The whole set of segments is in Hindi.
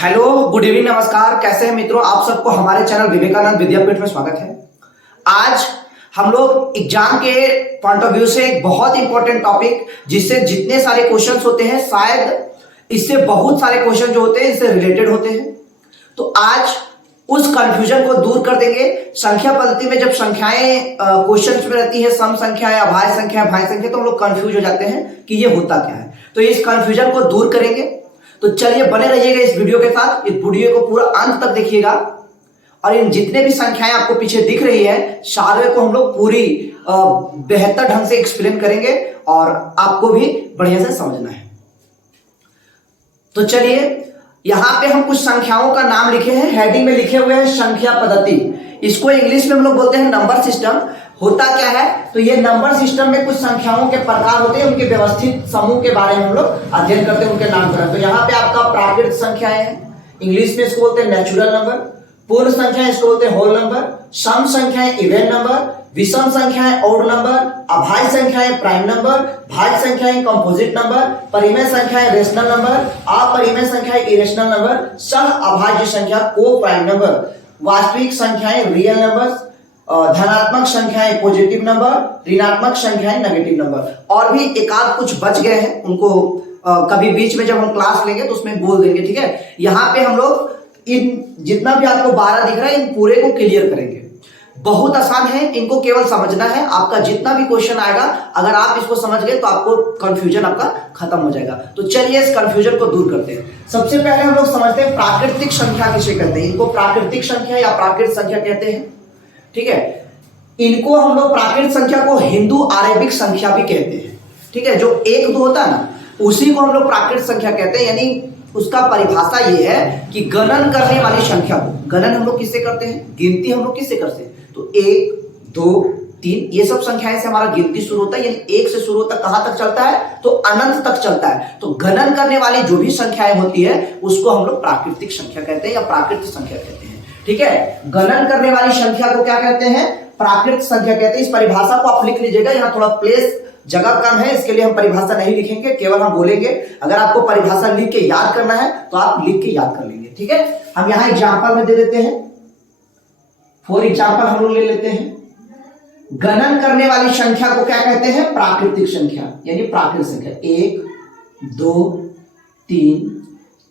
हेलो, गुड इवनिंग, नमस्कार। कैसे हैं मित्रों? आप सबको हमारे चैनल विवेकानंद विद्यापीठ में स्वागत है। आज हम लोग एग्जाम के पॉइंट ऑफ व्यू से एक बहुत इंपॉर्टेंट टॉपिक, जिससे जितने सारे क्वेश्चंस होते हैं, शायद इससे बहुत सारे क्वेश्चन जो होते हैं इससे रिलेटेड होते हैं। तो आज उस कंफ्यूजन को दूर कर देंगे। संख्या पद्धति में जब संख्याएं क्वेश्चंस में रहती है, सम संख्या है, अभाज्य संख्या है, भाज्य संख्या, तो हम लोग कंफ्यूज हो जाते हैं कि ये होता क्या है। तो इस कंफ्यूजन को दूर करेंगे। तो चलिए बने रहिएगा इस वीडियो के साथ। इस वीडियो को पूरा अंत तक देखिएगा और इन जितने भी संख्याएं आपको पीछे दिख रही है, सारे को हम लोग पूरी बेहतर ढंग से एक्सप्लेन करेंगे और आपको भी बढ़िया से समझना है। तो चलिए, यहां पे हम कुछ संख्याओं का नाम लिखे हैं। हेडिंग में लिखे हुए हैं संख्या पद्धति। इसको इंग्लिश में हम लोग बोलते हैं नंबर सिस्टम। होता क्या है? तो ये नंबर सिस्टम में कुछ संख्याओं के प्रकार होते हैं, उनके व्यवस्थित समूह के बारे में हम लोग अध्ययन करते हैं, उनके नामकरण। तो यहाँ पे आपका प्राकृत संख्याएं हैं, इंग्लिश में इसको बोलते हैं नेचुरल नंबर। पूर्ण संख्याएं इसको बोलते हैं होल नंबर। सम संख्याएं इवन नंबर। विषम संख्याएं ऑड नंबर। अभाज्य संख्याएं प्राइम नंबर। भाज्य संख्याएं कंपोजिट नंबर। परिमेय संख्याएं रेशनल नंबर। अपरिमेय संख्याएं इरेशनल नंबर। सह अभाज्य संख्या को प्राइम नंबर। वास्तविक संख्याएं रियल नंबर। धनात्मक संख्याएं पॉजिटिव नंबर। ऋणात्मक संख्याएं नेगेटिव नंबर। और भी एक आध कुछ बच गए हैं, उनको कभी बीच में जब हम क्लास लेंगे तो उसमें बोल देंगे, ठीक है। यहाँ पे हम लोग इन जितना भी आपको 12 दिख रहा है, इन पूरे को क्लियर करेंगे। बहुत आसान है, इनको केवल समझना है। आपका जितना भी क्वेश्चन आएगा, अगर आप इसको समझ गए तो आपको कंफ्यूजन आपका खत्म हो जाएगा। तो चलिए इस कंफ्यूजन को दूर करते हैं। सबसे पहले हम लोग समझते हैं प्राकृतिक संख्या किसे कहते हैं। इनको प्राकृतिक संख्या या प्राकृत संख्या कहते हैं, ठीक है। इनको हम लोग प्राकृत संख्या को हिंदू अरेबिक संख्या भी कहते हैं, ठीक है। जो 1 2 होता है ना, उसी को हम लोग प्राकृत संख्या कहते हैं। यानी उसका परिभाषा ये है कि गणन करने वाली संख्या को, गणन हम लोग किससे करते हैं, गिनती हम लोग किससे करते हैं, तो 1 2 3 ये सब संख्याएं से हमारा गिनती शुरू होता है। यानी 1 से शुरू होता है, कहां तक चलता है, तो अनंत तक चलता है। तो गणन करने वाली जो भी संख्याएं होती है उसको हम लोग प्राकृतिक संख्या कहते हैं या प्राकृत संख्या कहते हैं, ठीक है। गणन करने वाली संख्या को क्या कहते हैं, प्राकृत संख्या कहते हैं। इस परिभाषा को आप लिख लीजिएगा। यहाँ थोड़ा प्लेस जगह कम है, इसके लिए हम परिभाषा नहीं लिखेंगे, केवल हम बोलेंगे। अगर आपको परिभाषा लिख के याद करना है तो आप लिख के याद कर लेंगे, ठीक है। हम यहाँ एग्जाम्पल में दे देते हैं। फॉर एग्जाम्पल हम लोग ले लेते हैं, गणन करने वाली संख्या को क्या कहते हैं, प्राकृतिक संख्या, यानी प्राकृत संख्या। 1 2 3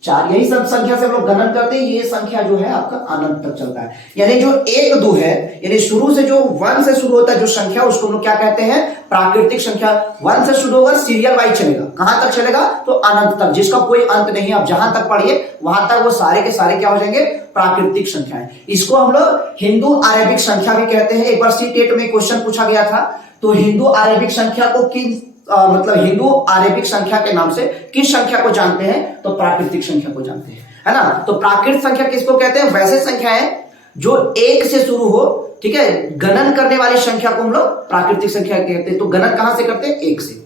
4 यही सब संख्या से हम लोग गणन करते हैं। ये संख्या जो है आपका अनंत तक चलता है। यानी जो 1 2 है, यानी शुरू से जो 1 से शुरू होता है जो संख्या, उसको हम लोग क्या कहते हैं, प्राकृतिक संख्या। 1 से शुरू होगा, सीरियल वाइज चलेगा। कहां तक चलेगा, तो अनंत तक, जिसका कोई अंत नहीं है। आप जहां तक पढ़िए वहां तक वो सारे के सारे क्या हो जाएंगे, प्राकृतिक संख्याएं। इसको हम लोग हिंदू अरेबिक संख्या भी कहते हैं। एक बार C-TET में क्वेश्चन पूछा गया था, तो हिंदू अरेबिक संख्या को किन मतलब हिंदू अरेबिक संख्या के नाम से किस संख्या को जानते हैं, तो प्राकृतिक संख्या को जानते हैं, है ना। तो प्राकृत संख्या किसको कहते हैं, वैसे संख्याएं जो 1 से शुरू हो, ठीक है। गणन करने वाली संख्या को हम लोग प्राकृतिक संख्या कहते हैं। तो गणन कहां से करते हैं, 1 से।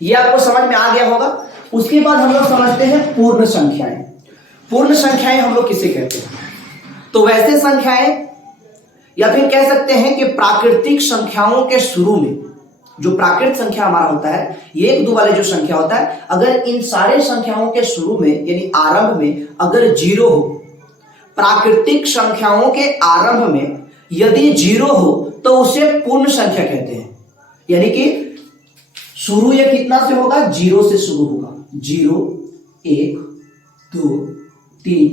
ये आपको समझ में आ गया होगा। उसके बाद हम लोग समझते हैं पूर्ण संख्याएं। पूर्ण संख्याएं हम लोग किसे कहते हैं, तो वैसे संख्याएं, या फिर कह सकते हैं कि प्राकृतिक संख्याओं के शुरू में जो प्राकृत संख्या हमारा होता है, 1 2 वाले जो संख्या होता है, अगर इन सारे संख्याओं के शुरू में यानी आरंभ में अगर 0 हो, प्राकृतिक संख्याओं के आरंभ में यदि 0 हो तो उसे पूर्ण संख्या कहते हैं। यानी कि शुरू ये कितना से होगा, 0 से शुरू होगा। 0 1 2 3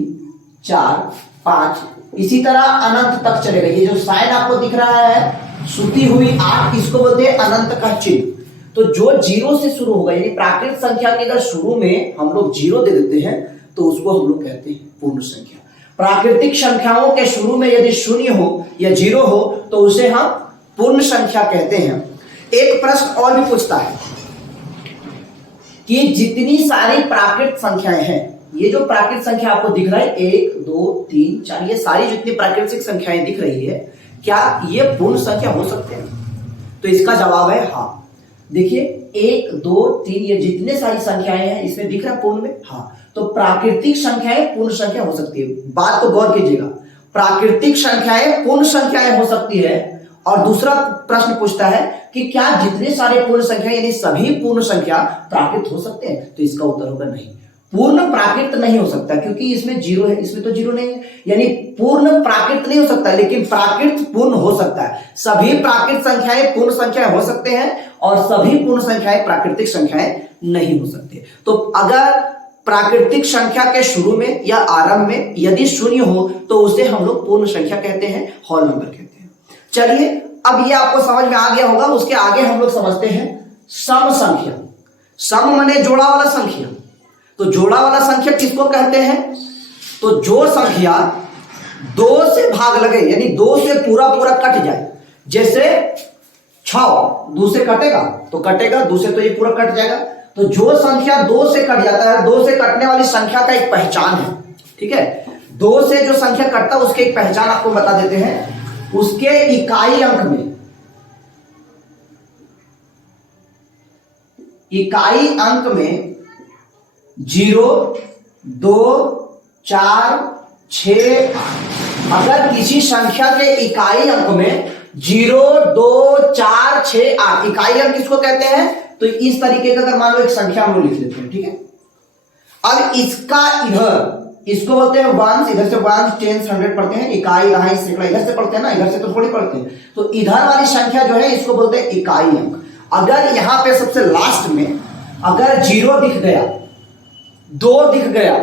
4 5 इसी तरह अनंत तक चलेगा। ये जो साइन आपको दिख रहा है सुती हुई 8, इसको बोलते हैं अनंत का चिन्ह। तो जो 0 से शुरू होगा, यानी प्राकृत संख्या के अगर शुरू में हम लोग 0 दे देते हैं तो उसको हम लोग कहते हैं पूर्ण संख्या। प्राकृतिक संख्याओं के शुरू में यदि 0 हो या 0 हो तो उसे हम पूर्ण संख्या कहते हैं। एक प्रश्न और भी पूछता है कि जितनी सारी प्राकृत संख्याएं हैं, ये जो प्राकृत संख्या आपको दिख रहा है 1 2 3 4, ये सारी जितनी प्राकृतिक संख्याएं दिख रही है, क्या ये पूर्ण संख्या हो सकते हैं? तो इसका जवाब है हाँ। देखिए 1 2 3 ये जितने सारी संख्याएं हैं, इसमें दिख रहा है पूर्ण में, हाँ। तो प्राकृतिक संख्याएं पूर्ण संख्या हो सकती है। बात को गौर कीजिएगा, प्राकृतिक संख्याएं पूर्ण संख्याएं हो सकती है। और दूसरा प्रश्न पूछता है कि क्या जितने सारे पूर्ण संख्या यानी सभी पूर्ण संख्या प्राकृत हो सकते हैं, तो इसका उत्तर होगा नहीं। पूर्ण प्राकृत नहीं हो सकता, क्योंकि इसमें जीरो है, इसमें तो जीरो नहीं है, यानी पूर्ण प्राकृत नहीं हो सकता, लेकिन प्राकृत पूर्ण हो सकता है। सभी प्राकृत संख्याएं पूर्ण संख्याएं हो सकते हैं और सभी पूर्ण संख्याएं प्राकृतिक संख्याएं नहीं हो सकती। तो अगर प्राकृतिक संख्या के शुरू में या आरंभ में यदि शून्य हो तो उसे हम लोग पूर्ण संख्या कहते हैं, होल नंबर कहते हैं। चलिए, अब ये आपको समझ में आ गया होगा। उसके आगे हम लोग समझते हैं सम संख्या। सम माने जोड़ा वाला संख्या। तो जोड़ा वाला संख्या किसको कहते हैं? तो जो संख्या दो से भाग लगे, यानी दो से पूरा पूरा कट जाए। जैसे 6 2 से कटेगा तो कटेगा, 2 से तो ये पूरा कट जाएगा। तो जो संख्या 2 से कट जाता है, 2 से कटने वाली संख्या का एक पहचान है, ठीक है। 2 से जो संख्या कटता है उसके एक पहचान आपको बता देते हैं। उसके इकाई अंक में, इकाई अंक में 0 2 4 6 अगर किसी संख्या के इकाई अंक में 0 2 4 6 8 इकाई अंक किसको कहते हैं? तो इस तरीके का अगर मान लो एक संख्या हम लोग लिख लेते हैं, ठीक है। अब इसका इधर इसको बोलते हैं वंश, इधर से वंश 10 100 पढ़ते हैं, इकाई दहाई सैकड़ा इधर से पढ़ते हैं ना, इधर से तो थोड़ी पढ़ते हैं। तो इधर वाली संख्या जो है इसको बोलते हैं इकाई अंक। अगर यहां पे सबसे लास्ट में अगर 0 दिख गया, 2 दिख गया,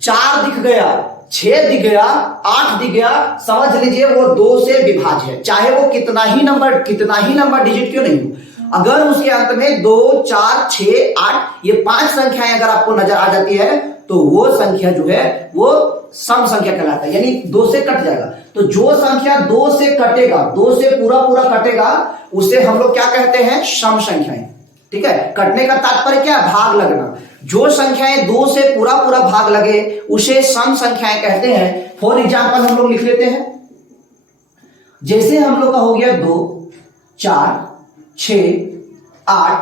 4 दिख गया, 6 दिख गया, 8 दिख गया, समझ लीजिए वो 2 से विभाज्य है, चाहे वो कितना ही नंबर डिजिट क्यों नहीं हो। अगर उसके अंत में 2 4 6 8 ये 5 संख्याएं अगर आपको नजर आ जाती है तो वो संख्या जो है वो सम संख्या कहलाता है, यानी 2 से कट जाएगा। तो जो संख्या 2 से कटेगा, 2 से पूरा पूरा कटेगा, उसे हम लोग क्या कहते हैं? सम संख्याएं, ठीक है। कटने का तात्पर्य क्या है? भाग लगना। जो संख्याएं 2 से पूरा पूरा भाग लगे उसे सम संख्याएं कहते हैं। फॉर एग्जाम्पल हम लोग लिख लेते हैं, जैसे हम लोग का हो गया 2 4 6 8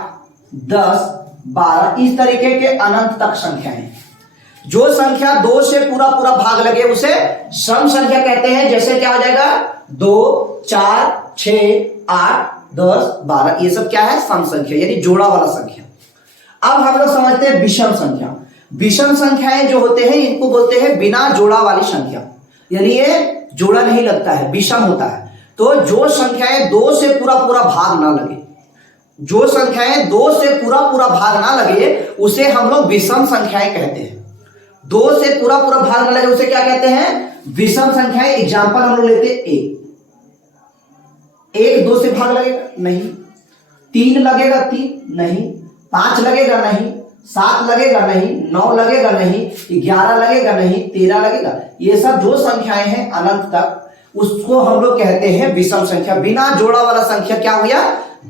10 12 इस तरीके के अनंत तक संख्याएं। जो संख्या 2 से पूरा पूरा भाग लगे उसे सम संख्या कहते हैं। जैसे क्या हो जाएगा? 2 4 6 8 10 12 ये सब क्या है? सम संख्या, यानी जोड़ा वाला संख्या। अब हम लोग समझते हैं विषम संख्या। विषम संख्याएं जो होते हैं इनको बोलते हैं बिना जोड़ा वाली संख्या, यानी ये जोड़ा नहीं लगता है, विषम होता है। तो जो संख्याएं 2 से पूरा पूरा भाग ना लगे, जो संख्याएं 2 से पूरा पूरा भाग ना लगे उसे हम लोग विषम संख्याएं कहते हैं। 2 से पूरा पूरा भाग ना लगे उसे क्या कहते हैं? विषम संख्याएं। एग्जाम्पल हम लोग लेते हैं 1 2 से भाग लगेगा नहीं, 3 लगेगा 3 नहीं, 5 लगेगा नहीं, 7 लगेगा नहीं, 9 लगेगा नहीं, 11 लगेगा नहीं, 13 लगेगा। ये सब जो संख्याएं हैं अनंत तक उसको हम लोग कहते हैं विषम संख्या। बिना जोड़ा वाला संख्या क्या हुआ?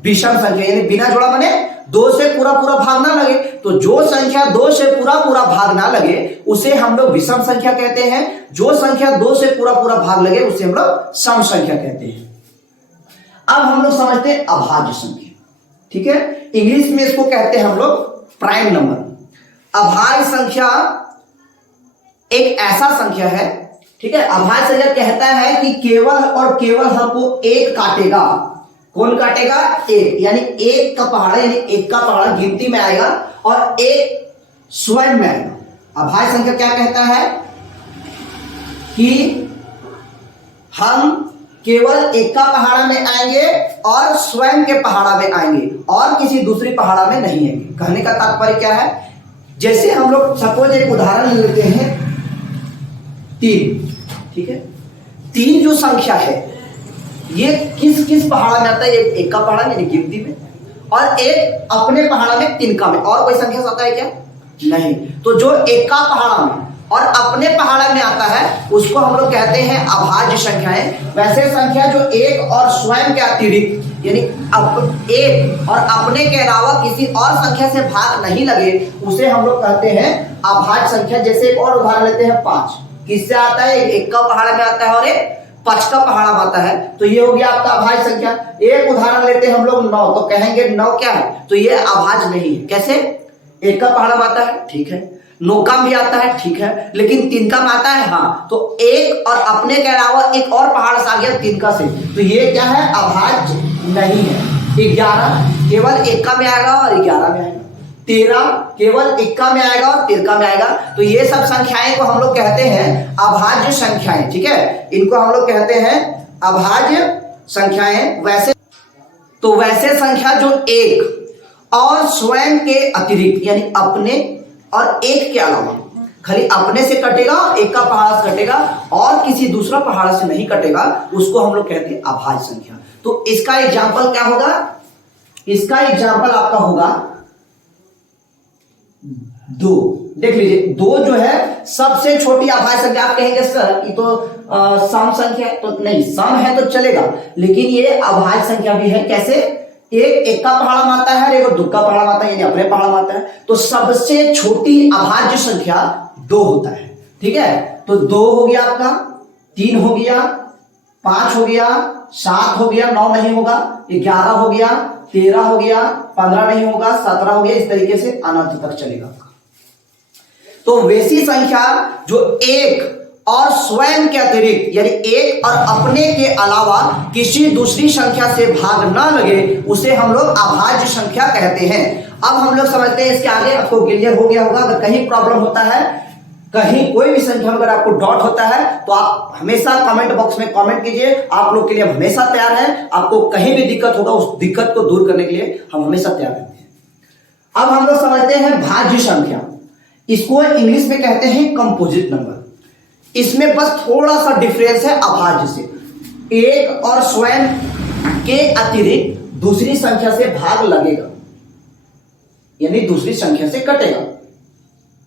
विषम संख्या, यानी बिना जोड़ा माने 2 से पूरा पूरा भाग ना लगे। तो जो संख्या 2 से पूरा पूरा भाग ना लगे उसे हम लोग विषम संख्या कहते हैं। जो संख्या 2 से पूरा पूरा भाग लगे उसे हम लोग सम संख्या कहते हैं। अब हम लोग समझते हैं अभाज्य संख्या, ठीक है। इंग्लिश में इसको कहते हैं हम लोग प्राइम नंबर। अभाज्य संख्या एक ऐसा संख्या है, ठीक है। अभाज्य संख्या कहता है कि केवल और केवल हमको एक काटेगा। कौन काटेगा? एक, यानी एक का पहाड़ा, यानी एक का पहाड़ा गिनती में आएगा और एक स्वयं में आएगा। अभाज्य संख्या क्या कहता है कि हम केवल एक का पहाड़ा में आएंगे और स्वयं के पहाड़ा में आएंगे और किसी दूसरी पहाड़ा में नहीं आएंगे। कहने का तात्पर्य क्या है? जैसे हम लोग सपोज एक उदाहरण लेते हैं 3, ठीक है। 3 जो संख्या है ये किस किस पहाड़ा में आता है? एक का पहाड़ा में, गिनती में, और एक अपने पहाड़ा में, तिनका में। और कोई संख्या आता है क्या? नहीं। तो जो एक का पहाड़ा में और अपने पहाड़ा में आता है उसको हम लोग कहते हैं अभाज्य संख्याएं। वैसे संख्या जो एक और स्वयं के अतिरिक्त, यानी एक और अपने के अलावा किसी और संख्या से भाग नहीं लगे उसे हम लोग कहते हैं अभाज्य संख्या। जैसे एक और उदाहरण लेते हैं 5, किससे आता है? एक का पहाड़ा में आता है और एक 5 का पहाड़ा में आता है। तो ये हो गया आपका अभाज्य संख्या। एक उदाहरण लेते हैं हम लोग 9, तो कहेंगे 9 क्या है? तो ये अभाज्य नहीं है। कैसे? एक का पहाड़ा में आता है, ठीक है, 9 का भी आता है, ठीक है, लेकिन 3 का में आता है, हाँ। तो एक और अपने के अलावा एक और पहाड़ से आ गया 3 का से, तो ये क्या है? अभाज्य नहीं है। 11 केवल एक का में आएगा और 11 में आएगा। 13 केवल इक्का में आएगा और तिरका में आएगा। तो ये सब संख्याएं को हम लोग कहते हैं अभाज्य संख्याएं, ठीक है, इनको हम लोग कहते हैं अभाज्य संख्याएं। वैसे संख्या जो एक और स्वयं के अतिरिक्त यानी अपने और एक के अलावा, खाली अपने से कटेगा और एक का पहाड़ा से कटेगा और किसी दूसरा पहाड़ा से नहीं कटेगा, उसको हम लोग कहते हैं अभाज्य संख्या। तो इसका एग्जाम्पल क्या होगा? इसका एग्जाम्पल आपका होगा 2। देख लीजिए, 2 जो है सबसे छोटी अभाज्य संख्या। आप कहेंगे सर ये तो सम संख्या है, तो नहीं, सम है तो चलेगा, लेकिन ये अभाज्य संख्या भी है। कैसे? एक का पहाड़ा मारता है और एक दुक्का पहाड़ा मारता है, यानी अपने पहाड़ा मारता है। तो सबसे छोटी अभाज्य संख्या 2 होता है, ठीक है। तो 2 हो गया आपका, 3 हो गया, 5 हो गया, 7 हो गया, 9 नहीं होगा, 11 हो गया, 13 हो गया, 15 नहीं होगा, 17 हो गया, इस तरीके से अनंत तक चलेगा। तो वैसी संख्या जो एक और स्वयं के अतिरिक्त यानी एक और अपने के अलावा किसी दूसरी संख्या से भाग ना लगे, उसे हम लोग अभाज्य संख्या कहते हैं। अब हम लोग समझते हैं इसके आगे। आपको क्लियर हो गया होगा। अगर कहीं प्रॉब्लम होता है, कहीं कोई भी संख्या में अगर आपको डाउट होता है, तो आप हमेशा कमेंट बॉक्स में कमेंट कीजिए। आप लोग के लिए हम हमेशा तैयार हैं। आपको कहीं भी दिक्कत होगा, उस दिक्कत को दूर करने के लिए हम हमेशा तैयार रहते हैं। अब हम लोग समझते हैं भाज्य संख्या। इसको इंग्लिश में कहते हैं कंपोजिट नंबर। इसमें बस थोड़ा सा डिफरेंस है अभाज्य से। एक और स्वयं के अतिरिक्त दूसरी संख्या से भाग लगेगा, यानी दूसरी संख्या से कटेगा।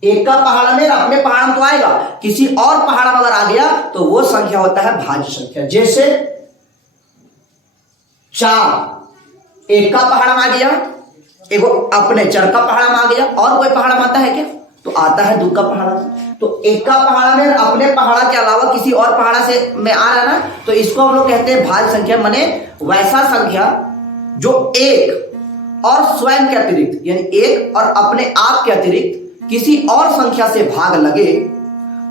एक का पहाड़ा में अपने पहाड़ा में तो आएगा, किसी और पहाड़ा में अगर आ गया तो वो संख्या होता है भाज्य संख्या। जैसे 4 एक का पहाड़ा में आ गया, एक अपने चर का पहाड़ा में आ गया, और कोई पहाड़ा में आता है क्या? तो आता है दो का पहाड़ा में। तो एक का पहाड़ा में अपने पहाड़ा के अलावा किसी और पहाड़ा से में आ रहा ना, तो इसको हम लोग कहते हैं भाज्य संख्या। माने वैसा संख्या जो एक और स्वयं के अतिरिक्त यानी एक और अपने आप के अतिरिक्त किसी और संख्या से भाग लगे,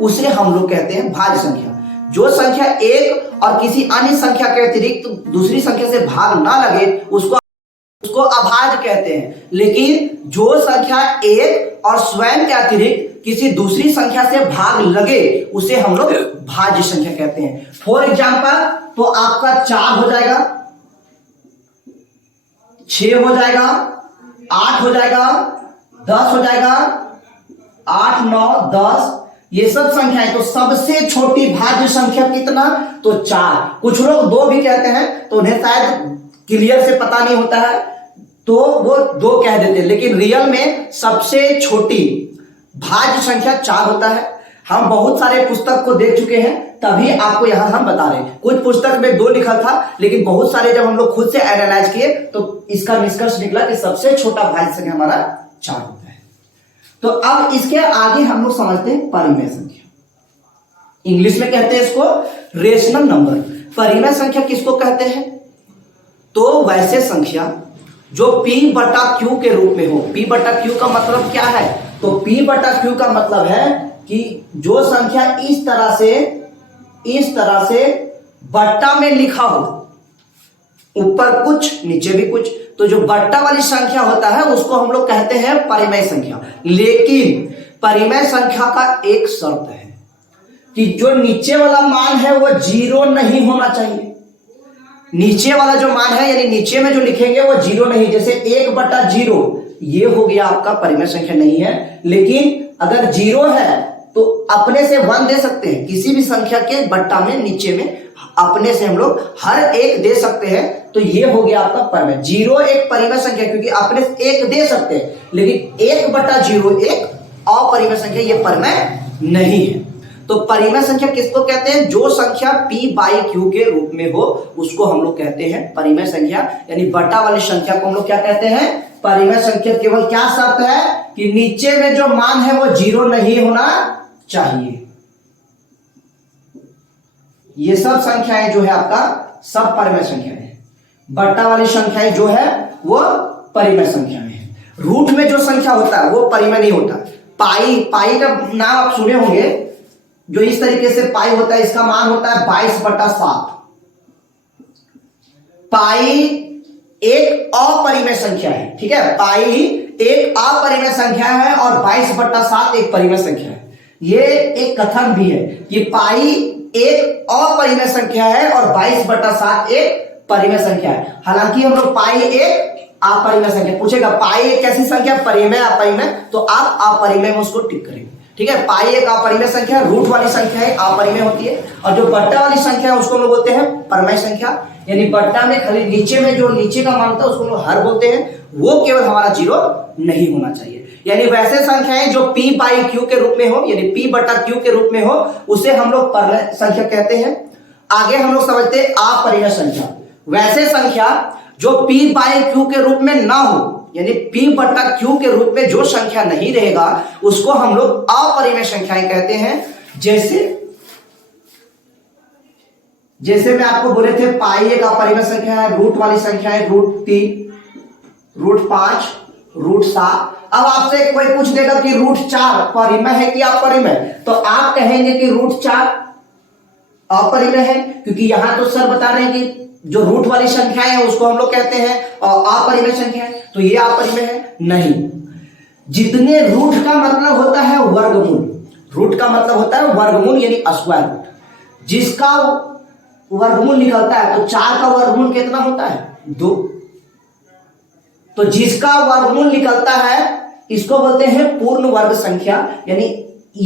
उसे हम लोग कहते हैं भाज्य संख्या। जो संख्या एक और किसी अन्य संख्या के अतिरिक्त दूसरी संख्या से भाग ना लगे, उसको अभाज्य कहते हैं। लेकिन जो संख्या एक और स्वयं के अतिरिक्त किसी दूसरी संख्या से भाग लगे, उसे हम लोग भाज्य संख्या कहते हैं। फॉर एग्जाम्पल, तो आपका 4 हो जाएगा, 6 हो जाएगा, 8 हो जाएगा, 10 हो जाएगा, 8, 9, 10, ये सब संख्याएं। तो सबसे छोटी भाज्य संख्या कितना? तो 4। कुछ लोग 2 भी कहते हैं, तो उन्हें शायद क्लियर से पता नहीं होता है, तो वो 2 कह देते हैं, लेकिन रियल में सबसे छोटी भाज्य संख्या 4 होता है। हम बहुत सारे पुस्तक को देख चुके हैं, तभी आपको यहां हम बता रहे हैं। कुछ पुस्तक में 2 लिखा था, लेकिन बहुत सारे जब हम लोग खुद से एनालाइज किए तो इसका निष्कर्ष निकला कि सबसे छोटा भाज्य संख्या हमारा 4 होता है। तो अब इसके आगे हम लोग समझते हैं परिमेय संख्या। इंग्लिश में कहते हैं इसको रेशनल नंबर। परिमेय संख्या किसको कहते हैं? तो वैसे संख्या जो P/Q के रूप में हो। P/Q का मतलब क्या है? तो P/Q का मतलब है कि जो संख्या इस तरह से बट्टा में लिखा हो, ऊपर कुछ नीचे भी कुछ, तो जो बट्टा वाली संख्या होता है उसको हम लोग कहते हैं परिमेय संख्या। लेकिन परिमेय संख्या का एक शर्त है कि जो नीचे वाला मान है वो 0 नहीं होना चाहिए। नीचे वाला जो मान है यानी नीचे में जो लिखेंगे वो 0 नहीं। जैसे 1/0 ये हो गया आपका परिमेय संख्या नहीं है। लेकिन अगर 0 है तो अपने से 1 दे सकते हैं। किसी भी संख्या के बट्टा में नीचे में अपने से हम लोग हर एक दे सकते हैं, तो ये हो गया आपका परिमेय। 0 एक परिमेय संख्या, क्योंकि अपने से 1 दे सकते हैं, लेकिन 1/0 एक अपरिमेय संख्या, ये परिमेय नहीं है। तो परिमेय संख्या किसको कहते हैं? जो संख्या P/Q के रूप में हो उसको हम लोग कहते हैं परिमेय संख्या। यानी बट्टा वाली संख्या को हम लोग क्या कहते हैं? परिमेय संख्या। केवल क्या शर्त है कि नीचे में जो मान है वो 0 नहीं होना चाहिए। ये सब संख्याएं जो है आपका सब परिमेय संख्याएं हैं। बट्टा वाली संख्याएं जो है वो परिमेय संख्याएं हैं। रूट में जो संख्या होता है वो परिमेय नहीं होता। पाई का नाम आप सुने होंगे, जो इस तरीके से पाई होता है, इसका मान होता है 22/7। पाई एक अपरिमेय संख्या है, ठीक है। पाई एक अपरिमेय संख्या है और 22/7 एक परिमेय संख्या है। ये एक कथन भी है कि पाई एक अपरिमेय संख्या है और 22/7 एक परिमेय संख्या है। हालांकि हम लोग पाई एक अपरिमेय संख्या पूछेगा, पाई एक कैसी संख्या, परिमेय अपरिमेय, तो आप अपरिमेय में उसको टिक करेंगे। ठीक है, पाई एक अपरिमेय संख्या, रूट वाली संख्या है अपरिमेय होती है, और जो बट्टा वाली संख्या है उसको हम लोग बोलते हैं परमेय संख्या। यानी बट्टा में खाली नीचे में जो नीचे का मान होता है उसको हम लोग हर बोलते हैं, वो केवल हमारा 0 नहीं होना चाहिए। यानी वैसे संख्याएं जो p बाई q के रूप में हो, यानी p बटा q के रूप में हो, उसे हम लोग परमेय संख्या कहते हैं। आगे हम लोग समझते हैं अपरिमेय संख्या। वैसे संख्या जो p बाई q के रूप में ना हो, यानी p बटा q के रूप में जो संख्या नहीं रहेगा उसको हम लोग अपरिमेय संख्याएं कहते हैं। जैसे मैं आपको बोले थे पाई एक अपरिमेय संख्या है, रूट वाली संख्या है √3, √5, √7। अब आपसे कोई पूछ देगा कि √4 परिमेय है कि अपरिमेय, तो आप कहेंगे कि √4 अपरिमेय है, क्योंकि यहां तो सर बता रहे हैं कि जो रूट वाली संख्या है उसको हम लोग कहते हैं अपरिमेय संख्या है, तो ये अपरिमेय है नहीं। जितने रूट का मतलब होता है वर्गमूल, रूट का मतलब होता है वर्गमूल यानी स्क्वायर रूट, जिसका वर्गमूल निकलता है, तो 4 का वर्गमूल कितना होता है 2, तो जिसका वर्गमूल निकलता है इसको बोलते हैं पूर्ण वर्ग संख्या। यानी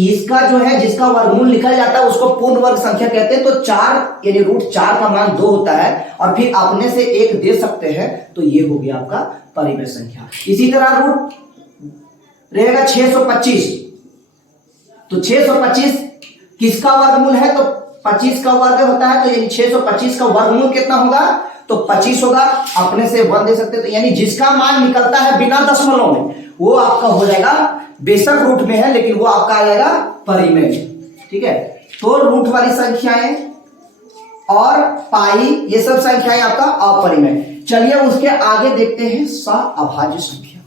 इसका जो है जिसका वर्गमूल निकल जाता है उसको पूर्ण वर्ग संख्या कहते हैं। तो 4 यानी √4 का मान 2 होता है और फिर अपने से 1 दे सकते हैं, तो ये हो गया आपका परिमेय संख्या। इसी तरह रूट रहेगा 625, तो 625 किसका वर्गमूल है, तो 25 का वर्ग होता है, तो यानी 625 का वर्गमूल कितना होगा, तो 25 होगा। अपने से 1 दे सकते हैं, तो यानी जिसका मान निकलता है बिना दशमलव में वो आपका हो जाएगा, बेशक रूट में है लेकिन वो आपका आ जाएगा परिमेय में। ठीक है, तो रूट वाली संख्याएं और पाई ये सब संख्याएं आपका अपरिमेय। चलिए उसके आगे देखते हैं सहअभाज्य संख्या।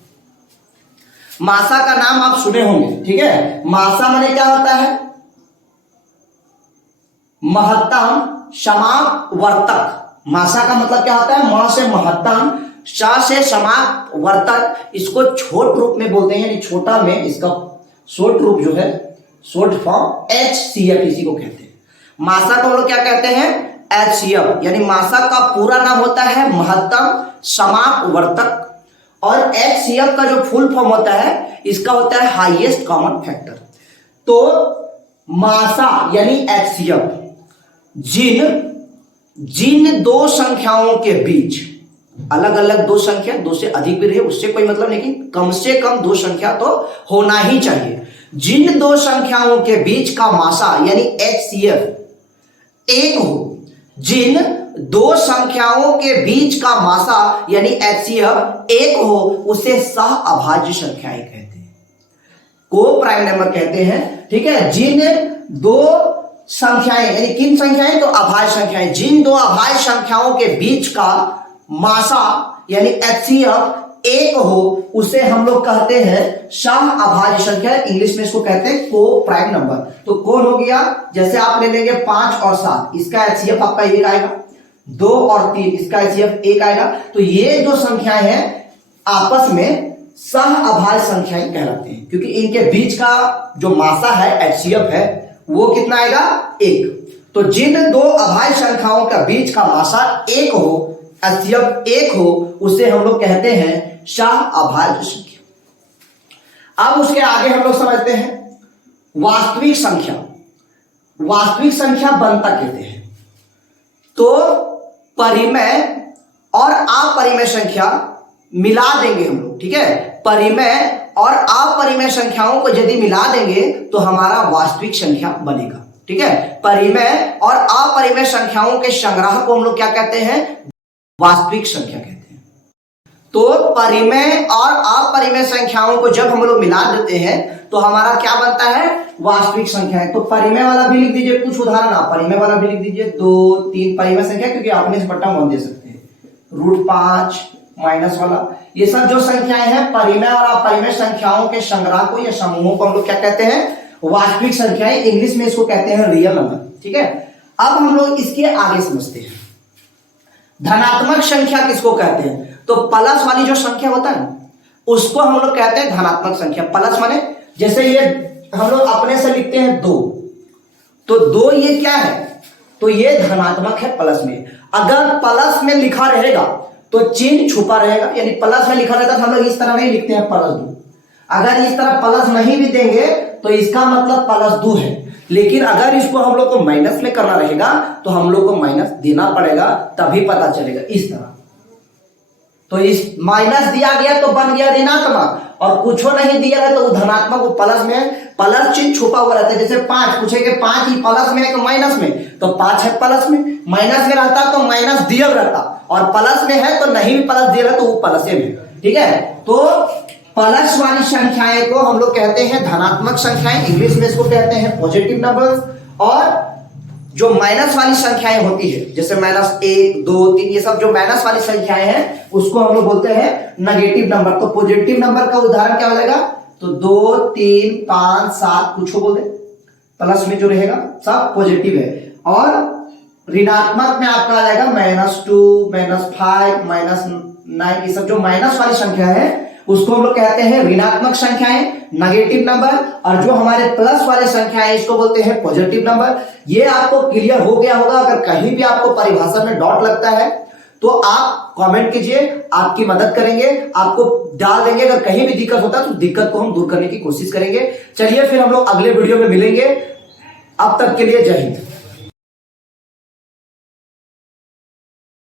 मासा का नाम आप सुने होंगे, ठीक है। मासा माने क्या होता है, महत्तम समावर्तक। मासा का मतलब क्या होता है, म से महत्तम, श से समावर्तक, इसको छोट रूप में बोलते हैं, यानी छोटा में इसका शॉर्ट रूप जो है, शॉर्ट फॉर्म HCF इसी को कहते हैं। मासा को हम लोग क्या कहते हैं, HCF, यानी मासा का पूरा नाम होता है महत्तम समावर्तक, और HCF का जो फुल फॉर्म होता है इसका होता है हाईएस्ट कॉमन फैक्टर। तो मासा यानी HCF जिन दो संख्याओं के बीच, अलग अलग दो संख्या, 2 से अधिक भी रहे उससे कोई मतलब नहीं, लेकिन कम से कम 2 संख्या तो होना ही चाहिए। जिन 2 संख्याओं के बीच का मासा यानी HCF 1 हो, जिन 2 संख्याओं के बीच का मासा यानी HCF 1 हो, उसे सहअभाज्य संख्याएं कहते हैं, को प्राइम नंबर कहते हैं। ठीक है, जिन 2 संख्याएं यानी किन संख्याएं, तो अभाज्य संख्याएं, जिन 2 अभाज्य संख्याओं के बीच का मासा यानी HCF 1 हो, उसे हम लोग कहते हैं सहअभाज्य संख्या। इंग्लिश में इसको कहते हैं को प्राइम नंबर। तो कौन हो गया, जैसे आप ले लेंगे 5 और 7, इसका HCF आपका 1 आएगा, 2 और 3 इसका HCF 1 आएगा। तो ये जो संख्याएं हैं आपस में सहअभाज्य संख्याएं कहलाते हैं, क्योंकि इनके बीच का जो मासा है HCF है वो कितना आएगा 1। तो जिन 2 अभाज्य संख्याओं का बीच का मासा 1 हो, HCF 1 हो, उसे हम लोग कहते हैं सहअभाज्य संख्या। अब उसके आगे हम लोग समझते हैं वास्तविक संख्या। वास्तविक संख्या बनता कहते हैं, तो परिमेय और अपरिमेय संख्या मिला देंगे हम लोग। ठीक है, परिमेय और अपरिमेय संख्याओं को यदि मिला देंगे तो हमारा वास्तविक संख्या बनेगा। ठीक है, परिमेय और अपरिमेय संख्याओं के संग्रह को हम लोग क्या कहते हैं, वास्तविक संख्या कहते हैं। तो परिमेय और अपरिमेय संख्याओं को जब हम लोग मिला देते हैं तो हमारा क्या बनता है, वास्तविक संख्या है। तो परिमेय वाला भी लिख दीजिए, कुछ उदाहरण अपरिमेय वाला भी लिख दीजिए, 2, 3 परिमेय संख्या, क्योंकि आपने इस बट्टा 1 दे सकते हैं, √5 माइनस वाला, ये सब जो संख्याएं हैं परिमेय और अपरिमेय संख्याओं के संग्रह को या समूहों को हम लोग क्या कहते हैं, वास्तविक संख्याएं। इंग्लिश में इसको कहते हैं रियल नंबर। ठीक है, अब हम लोग इसके आगे समझते हैं धनात्मक संख्या किसको कहते हैं। तो प्लस वाली जो संख्या होता है, उसको हम लोग कहते हैं धनात्मक संख्या। प्लस माने जैसे ये हम लोग अपने से लिखते हैं 2, तो 2 ये क्या है, तो ये धनात्मक है प्लस में। अगर प्लस में लिखा रहेगा तो चिन्ह छुपा रहेगा, यानी प्लस में लिखा रहता है तो हम लोग इस तरह नहीं लिखते हैं +2। अगर इस तरह प्लस नहीं भी देंगे तो इसका मतलब +2 है। लेकिन अगर इसको हम लोग को माइनस में करना रहेगा तो हम लोग को माइनस देना पड़ेगा, तभी पता चलेगा। इस तरह तो इस माइनस दिया गया तो बन गया ऋणात्मक, और कुछ नहीं दिया है तो धनात्मक, वो प्लस में प्लस चिन्ह छुपा हुआ रहता है। जैसे 5 पूछेंगे, 5 ही प्लस में है कि माइनस में, तो 5 है प्लस में। माइनस में रहता तो माइनस दिया रहता, और प्लस में है तो नहीं भी प्लस दिया रहता तो वो प्लस में। ठीक है, तो प्लस वाली संख्याएं को हम लोग कहते हैं धनात्मक संख्याएं, इंग्लिश में इसको कहते हैं पॉजिटिव नंबर्स। और जो माइनस वाली संख्याएं होती है, जैसे -1, 2, 3, ये सब जो माइनस वाली संख्याएं हैं उसको हम लोग बोलते हैं नेगेटिव नंबर। तो पॉजिटिव नंबर का उदाहरण क्या हो जाएगा, तो 2, 3, 5, 7 कुछ बोल दे, प्लस में जो रहेगा सब पॉजिटिव है। और ऋणात्मक में आपका आ जाएगा -2, -5, -9, ये सब जो माइनस वाली संख्या है उसको हम लोग कहते हैं ऋणात्मक संख्याएं, नेगेटिव नंबर। और जो हमारे प्लस वाले संख्याएं इसको बोलते हैं पॉजिटिव नंबर। ये आपको क्लियर हो गया होगा। अगर कहीं भी आपको परिभाषा में डॉट लगता है तो आप कमेंट कीजिए, आपकी मदद करेंगे, आपको डाल देंगे। अगर कहीं भी दिक्कत होता है तो दिक्कत को हम दूर करने की कोशिश करेंगे। चलिए फिर हम लोग अगले वीडियो में मिलेंगे। अब तक के लिए जय हिंद।